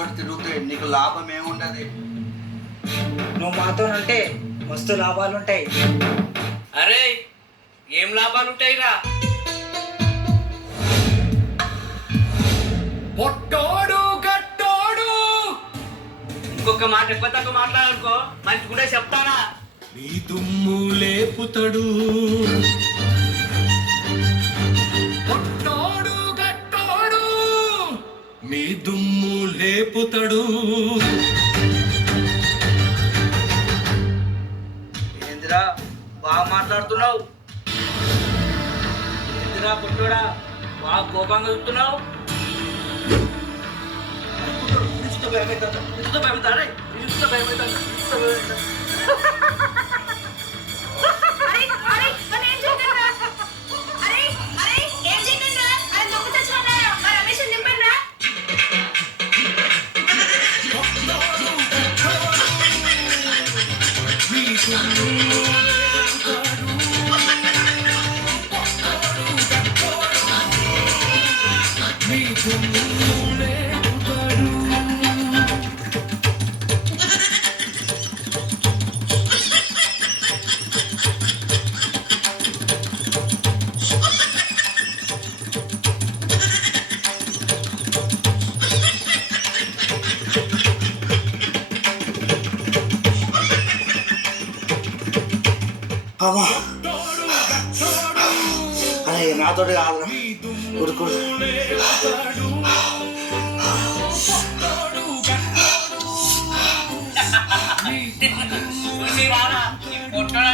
నాతో తిరుగుతే నీకు లాభం ఏముంటది? నువ్వు మాతో అంటే మస్తు లాభాలు ఉంటాయి. అరే ఏం లాభాలు ఉంటాయిరా? పొట్టోడు గట్టోడు. ఇంకొక మాట ఎక్కువ తక్కువ మాట్లాడాలనుకో మంచి కూడా చెప్తానా? నీ దుమ్ము లేపుతాడు. పొట్టోడు గట్టోడు నీ దుమ్ము లేపుతాడు. ఏందిరా బాగా మాట్లాడుతున్నావు? ఏందిరా పొట్టోడా బాగా కోపంగా చూస్తున్నావు? అమ్మా అరే నాతోటి కాదురా, ఊరుకో. చూసి రారా ఈ పొట్టోడా